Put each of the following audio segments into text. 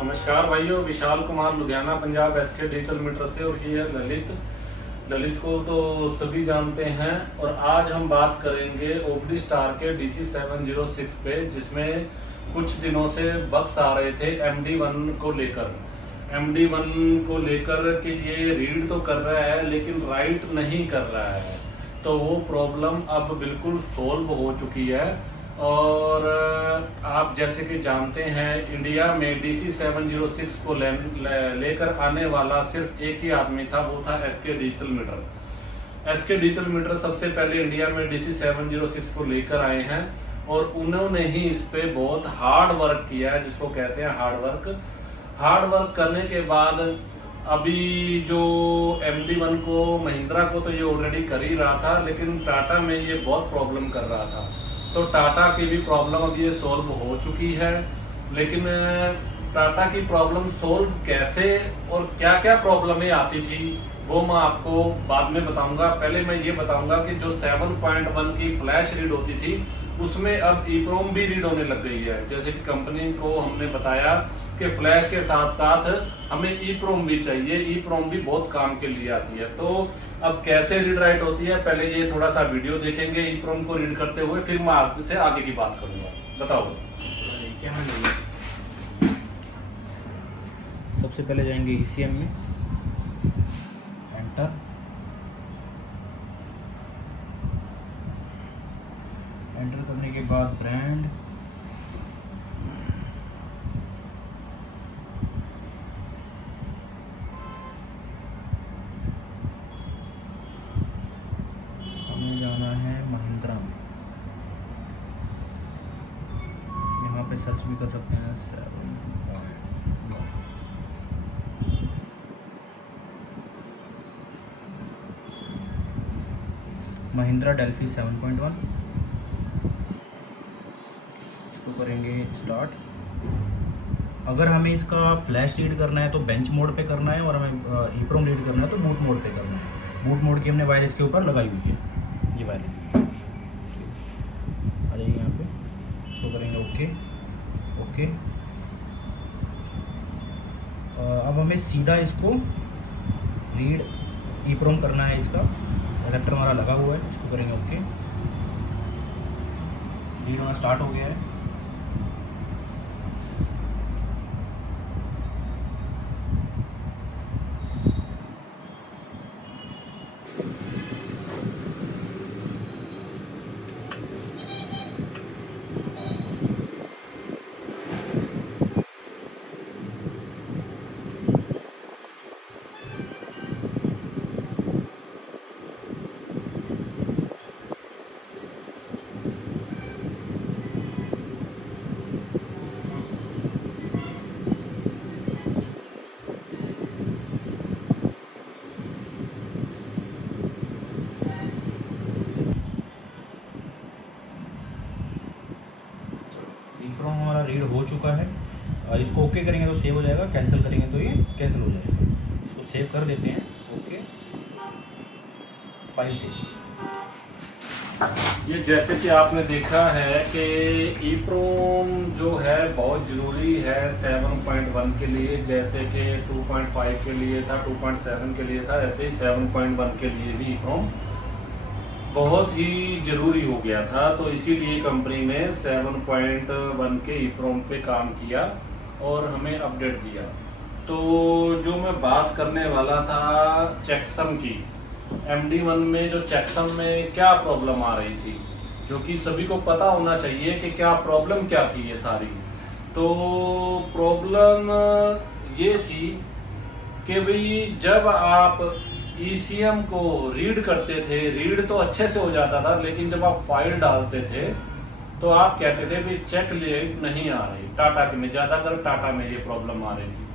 नमस्कार भाइयों, Vishal Kumar Ludhiana Punjab SK digital meter से। और ये है ललित को तो सभी जानते हैं। और आज हम बात करेंगे ओबडी स्टार के DC706 पे, जिसमें कुछ दिनों से बग्स आ रहे थे MD1 को लेकर। MD1 को लेकर कि ये रीड तो कर रहा है लेकिन राइट नहीं कर रहा है, तो वो प्रॉब्लम अब बिल्कुल सोल्व हो चुकी है। और आप जैसे कि जानते हैं, इंडिया में DC706 को लेकर आने वाला सिर्फ एक ही आदमी था, वो था SK digital meter. SK digital meter सबसे पहले इंडिया में DC706 को लेकर आए हैं और उन्होंने ही इस पे बहुत हार्ड वर्क किया है, जिसको कहते हैं हार्ड वर्क करने के बाद अभी जो MD1 को, महिंद्रा को तो ये ऑलरेडी कर ही रहा था, लेकिन टाटा में ये बहुत प्रॉब्लम कर रहा था। तो टाटा की भी प्रॉब्लम अब ये सॉल्व हो चुकी है। लेकिन टाटा की प्रॉब्लम सॉल्व कैसे और क्या क्या प्रॉब्लमें आती थी वो मैं आपको बाद में बताऊंगा। पहले मैं ये बताऊंगा कि जो 7.1 की फ्लैश रीड होती थी उसमें अब EEPROM भी रीड होने लग गई है। जैसे कि कंपनी को हमने बताया कि फ्लैश के साथ साथ हमें EEPROM भी चाहिए, EEPROM भी बहुत काम के लिए आती है। तो अब कैसे रीड राइट होती है, पहले ये थोड़ा सा वीडियो देखेंगे EEPROM को रीड करते हुए, फिर मैं आपसे आगे की बात करूंगा। बताओ क्या है। सबसे पहले जाएंगे ECM में, एंटर, एंटर करने के बाद ब्रांड, हमें जाना है महिंद्रा में। यहाँ पे सर्च भी कर सकते हैं 7.1 महिंद्रा डेल्फी 7.1। इसको करेंगे स्टार्ट। अगर हमें इसका फ्लैश रीड करना है तो बेंच मोड पे करना है, और हमें EEPROM रीड करना है तो बूट मोड पे करना है। बूट मोड की हमने वायर इसके ऊपर लगाई हुई है, ये वायर लगी आ जाइए यहाँ पे। इसको करेंगे ओके। अब हमें सीधा इसको रीड EEPROM करना है। इसका एडेप्टर हमारा लगा हुआ है, इसको करेंगे ओके। रीड होना स्टार्ट हो गया है। EEPROM हमारा रीड हो चुका है। इसको ओके करेंगे तो सेव हो जाएगा, कैंसिल करेंगे तो ये कैंसिल हो जाएगा। इसको सेव कर देते हैं, ओके, फाइल सेव। ये जैसे कि आपने देखा है कि EEPROM जो है बहुत ज़रूरी है 7.1 के लिए। जैसे कि 2.5 के लिए था, 2.7 के लिए था, ऐसे ही 7.1 के लिए भी EEPROM बहुत ही ज़रूरी हो गया था। तो इसीलिए कंपनी ने 7.1 के EEPROM पे काम किया और हमें अपडेट दिया। तो जो मैं बात करने वाला था चेकसम की, MD1 में जो चेकसम में क्या प्रॉब्लम आ रही थी, क्योंकि सभी को पता होना चाहिए कि क्या प्रॉब्लम क्या थी ये सारी। तो प्रॉब्लम ये थी कि भाई जब आप ECM को रीड करते थे, रीड तो अच्छे से हो जाता था, लेकिन जब आप फाइल डालते थे तो आप कहते थे भी चेक लाइट नहीं आ रही। टाटा के में, ज़्यादातर टाटा में ये प्रॉब्लम आ रही थी।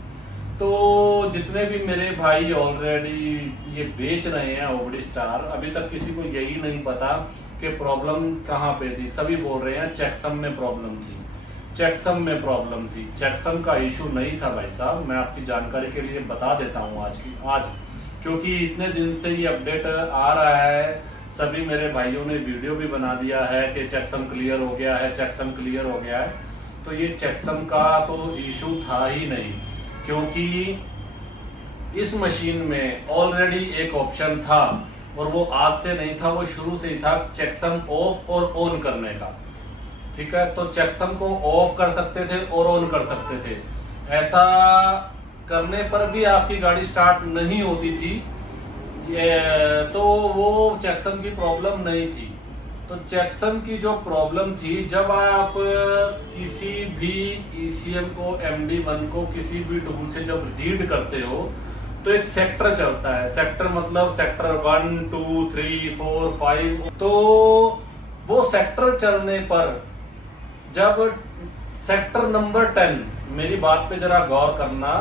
तो जितने भी मेरे भाई ऑलरेडी ये बेच रहे हैं ओबडी स्टार, अभी तक किसी को यही नहीं पता कि प्रॉब्लम कहाँ पे थी। सभी बोल रहे हैं चेकसम में प्रॉब्लम थी, चेकसम में प्रॉब्लम थी। चेकसम का इशू नहीं था भाई साहब, मैं आपकी जानकारी के लिए बता देता हूँ आज, क्योंकि इतने दिन से ये अपडेट आ रहा है। सभी मेरे भाइयों ने वीडियो भी बना दिया है कि चेकसम क्लियर हो गया है, चेकसम क्लियर हो गया है। तो ये चेकसम का तो इशू था ही नहीं, क्योंकि इस मशीन में ऑलरेडी एक ऑप्शन था और वो आज से नहीं था, वो शुरू से ही था चेकसम ऑफ और ऑन करने का। ठीक है, तो चेकसम को ऑफ कर सकते थे और ऑन कर सकते थे। ऐसा करने पर भी आपकी गाड़ी स्टार्ट नहीं होती थी, तो वो चेकसम की प्रॉब्लम नहीं थी। तो चेकसम की जो प्रॉब्लम थी, जब आप किसी भी ECM को, MD1 को किसी भी टूल से जब रीड करते हो तो एक सेक्टर चलता है। सेक्टर मतलब सेक्टर 1, 2, 3, 4, 5। तो वो सेक्टर चलने पर जब सेक्टर नंबर 10, मेरी बात पे जरा गौर करना,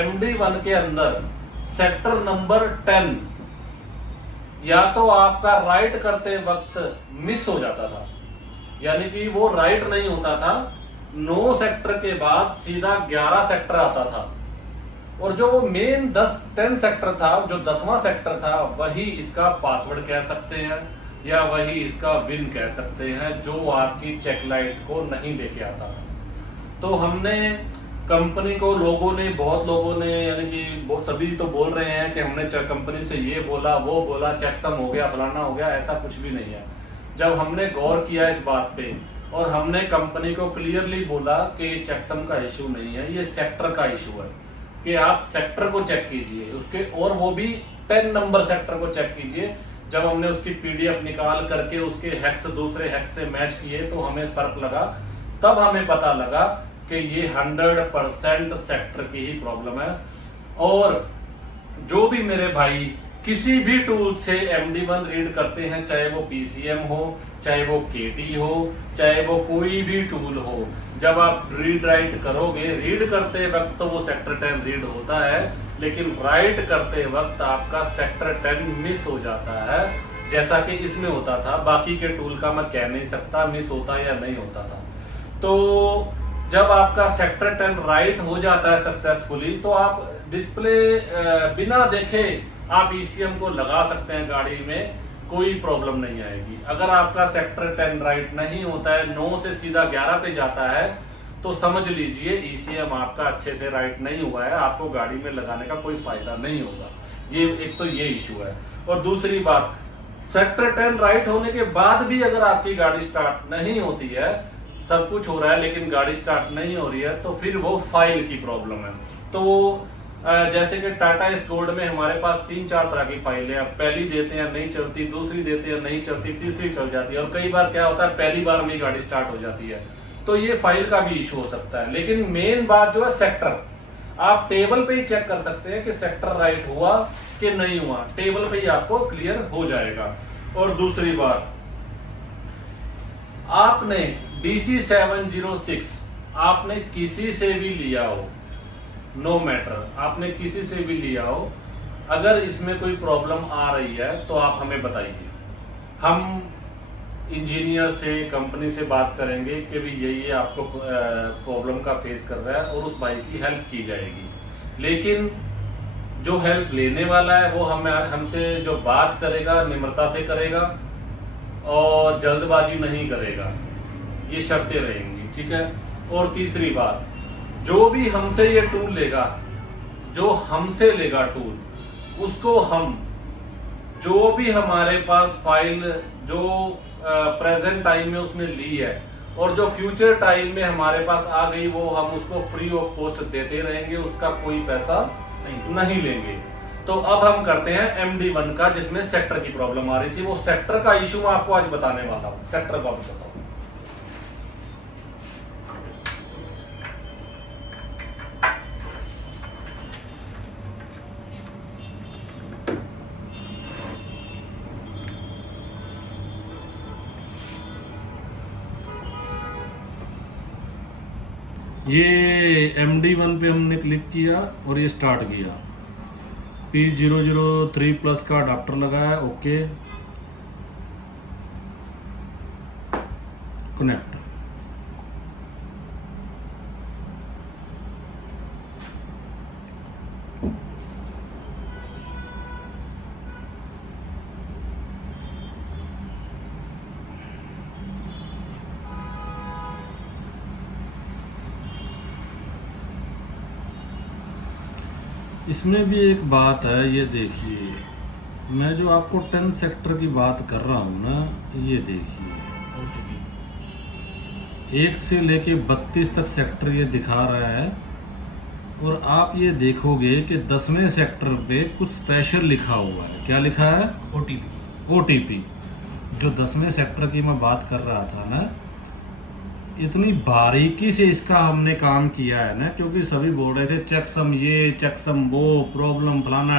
MD1 के अंदर सेक्टर नंबर 10 या तो आपका राइट करते वक्त मिस हो जाता था, यानी कि वो राइट नहीं होता था। 9 सेक्टर के बाद सीधा 11 सेक्टर आता था, और जो वो मेन 10 सेक्टर था, जो 10वां सेक्टर था, वही इसका पासवर्ड कह सकते हैं या वही इसका विन कह सकते हैं, जो आपकी चेक लाइट को नहीं लेके आता था। तो हमने कंपनी को, बहुत लोगों ने यानी कि सभी तो बोल रहे हैं कि हमने कंपनी से ये बोला, वो बोला, चेकसम हो गया, फलाना हो गया। ऐसा कुछ भी नहीं है। जब हमने गौर किया इस बात पे और हमने कंपनी को क्लियरली बोला कि चेकसम का इशू नहीं है, ये सेक्टर का इशू है, कि आप सेक्टर को चेक कीजिए उसके, और वो भी 10 नंबर सेक्टर को चेक कीजिए। जब हमने उसकी PDF निकाल करके उसके हेक्स दूसरे हेक्स से मैच किए तो हमें फर्क लगा। तब हमें पता लगा कि ये 100% सेक्टर की ही प्रॉब्लम है। और जो भी मेरे भाई किसी भी टूल से MD1 रीड करते हैं, चाहे वो PCM हो, चाहे वो KT हो, चाहे वो कोई भी टूल हो, जब आप रीड राइट करोगे, रीड करते वक्त तो वो सेक्टर 10 रीड होता है, लेकिन राइट करते वक्त आपका सेक्टर 10 मिस हो जाता है, जैसा कि इसमें होता था। बाकी के टूल का मैं कह नहीं सकता मिस होता या नहीं होता था। तो जब आपका सेक्टर 10 राइट हो जाता है सक्सेसफुली, तो आप डिस्प्ले बिना देखे आप ECM को लगा सकते हैं गाड़ी में, कोई प्रॉब्लम नहीं आएगी। अगर आपका सेक्टर 10 राइट नहीं होता है, 9 से सीधा 11 पे जाता है, तो समझ लीजिए ECM आपका अच्छे से राइट नहीं हुआ है, आपको गाड़ी में लगाने का कोई फायदा नहीं होगा। ये एक तो ये इशू है। और दूसरी बात, सेक्टर 10 राइट होने के बाद भी अगर आपकी गाड़ी स्टार्ट नहीं होती है, सब कुछ हो रहा है लेकिन गाड़ी स्टार्ट नहीं हो रही है, तो फिर वो फाइल की प्रॉब्लम है। तो जैसे कि टाटा इस गोल्ड में हमारे पास 3-4 तरह की फाइलें हैं। पहली देते हैं नहीं चलती, दूसरी देते हैं नहीं चलती, तीसरी चल जाती है, और कई बार क्या होता है पहली बार में गाड़ी स्टार्ट हो जाती है। तो ये फाइल का भी इशू हो सकता है। लेकिन मेन बात जो है सेक्टर, आप टेबल पे ही चेक कर सकते हैं कि सेक्टर राइट हुआ कि नहीं हुआ, टेबल पे ही आपको क्लियर हो जाएगा। और दूसरी बात, आपने DC706 आपने किसी से भी लिया हो, नो मैटर, आपने किसी से भी लिया हो, अगर इसमें कोई प्रॉब्लम आ रही है तो आप हमें बताइए। हम इंजीनियर से, कंपनी से बात करेंगे कि भी यही आपको प्रॉब्लम का फेस कर रहा है, और उस भाई की हेल्प की जाएगी। लेकिन जो हेल्प लेने वाला है वो हमसे जो बात करेगा निम्रता से करेगा और जल्दबाजी नहीं करेगा, ये शर्तें रहेंगी, ठीक है। और तीसरी बात, जो भी हमसे ये टूल लेगा, जो हमसे लेगा टूल, उसको हम जो भी हमारे पास फाइल जो प्रेजेंट टाइम में उसने ली है और जो फ्यूचर टाइम में हमारे पास आ गई, वो हम उसको फ्री ऑफ कॉस्ट देते रहेंगे, उसका कोई पैसा नहीं लेंगे। तो अब हम करते हैं MD1 का, जिसमें सेक्टर की प्रॉब्लम आ रही थी। वो सेक्टर का इशू मैं आपको आज बताने वाला हूँ। सेक्टर का बताता हूँ। ये MD1 पे हमने क्लिक किया और ये स्टार्ट किया। P003 प्लस का अडाप्टर लगाया, ओके, कनेक्ट। इसमें भी एक बात है, ये देखिए, मैं जो आपको 10 सेक्टर की बात कर रहा हूँ ना, ये देखिए OTP 1 से लेके 32 तक सेक्टर ये दिखा रहा है। और आप ये देखोगे कि 10वें सेक्टर पे कुछ स्पेशल लिखा हुआ है। क्या लिखा है? OTP OTP। जो 10वें सेक्टर की मैं बात कर रहा था ना, इतनी बारीकी से इसका हमने काम किया है ना, क्योंकि सभी बोल रहे थे चेकसम ये चेकसम वो प्रॉब्लम फलाना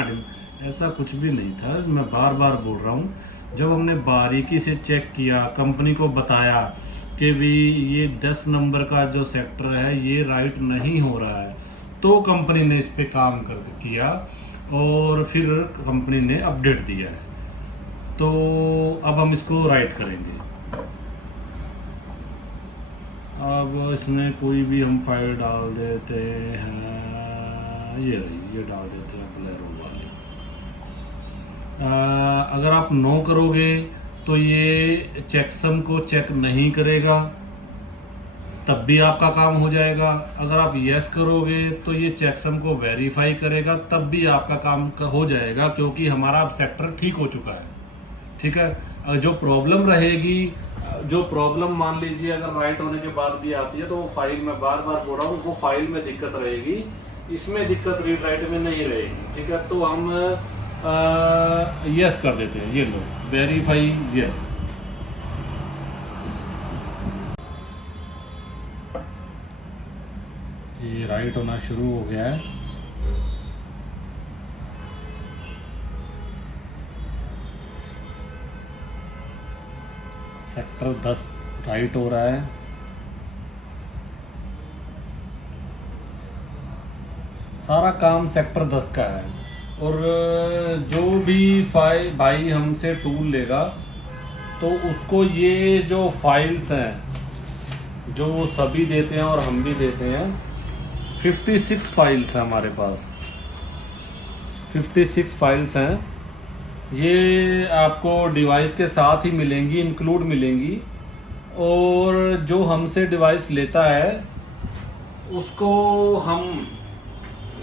ऐसा कुछ भी नहीं था। मैं बार बार बोल रहा हूँ, जब हमने बारीकी से चेक किया, कंपनी को बताया कि भी ये 10 नंबर का जो सेक्टर है ये राइट नहीं हो रहा है, तो कंपनी ने इस पे काम कर किया और फिर कंपनी ने अपडेट दिया है। तो अब हम इसको राइट करेंगे। अब इसमें कोई भी हम फाइल डाल देते हैं, ये रही, ये डाल देते हैं बोलेरो वाली। अगर आप नो करोगे तो ये चेकसम को चेक नहीं करेगा, तब भी आपका काम हो जाएगा। अगर आप यस करोगे तो ये चेकसम को वेरीफाई करेगा, तब भी आपका काम हो जाएगा, क्योंकि हमारा अब सेक्टर ठीक हो चुका है। ठीक है। जो प्रॉब्लम रहेगी, जो प्रॉब्लम मान लीजिए अगर राइट होने के बाद भी आती है, तो वो फाइल में बार बार बोल रहा हूँ, वो फाइल में दिक्कत रहेगी, इसमें दिक्कत रीड राइट में नहीं रहेगी। ठीक है। तो हम यस कर देते हैं, ये लो वेरीफाई यस। ये राइट होना शुरू हो गया है। सेक्टर 10 राइट हो रहा है। सारा काम सेक्टर 10 का है। और जो भी भाई हमसे टूल लेगा, तो उसको ये जो फाइल्स हैं जो वो सभी देते हैं और हम भी देते हैं, 56 फाइल्स हैं हमारे पास, 56 फाइल्स हैं। ये आपको डिवाइस के साथ ही मिलेंगी, इंक्लूड मिलेंगी। और जो हमसे डिवाइस लेता है उसको हम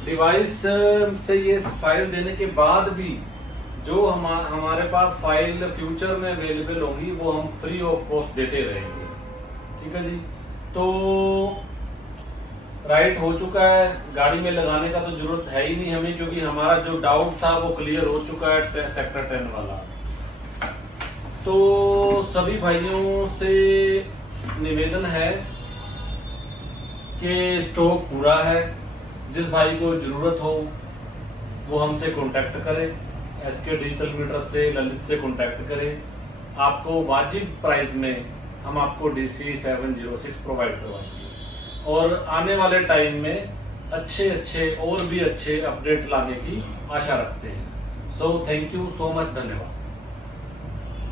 डिवाइस से ये फाइल देने के बाद भी जो हमारे पास फाइल फ्यूचर में अवेलेबल होंगी वो हम फ्री ऑफ कॉस्ट देते रहेंगे। ठीक है जी। तो राइट हो चुका है, गाड़ी में लगाने का तो जरूरत है ही नहीं हमें, क्योंकि हमारा जो डाउट था वो क्लियर हो चुका है सेक्टर 10 वाला। तो सभी भाइयों से निवेदन है कि स्टॉक पूरा है, जिस भाई को ज़रूरत हो वो हमसे कांटेक्ट करे, एसके डिजिटल मीटर से, ललित से कांटेक्ट करे। आपको वाजिब प्राइस में हम आपको DC 706 प्रोवाइड करवाएंगे और आने वाले टाइम में अच्छे और भी अच्छे अपडेट लाने की आशा रखते हैं। So thank you so much, धन्यवाद।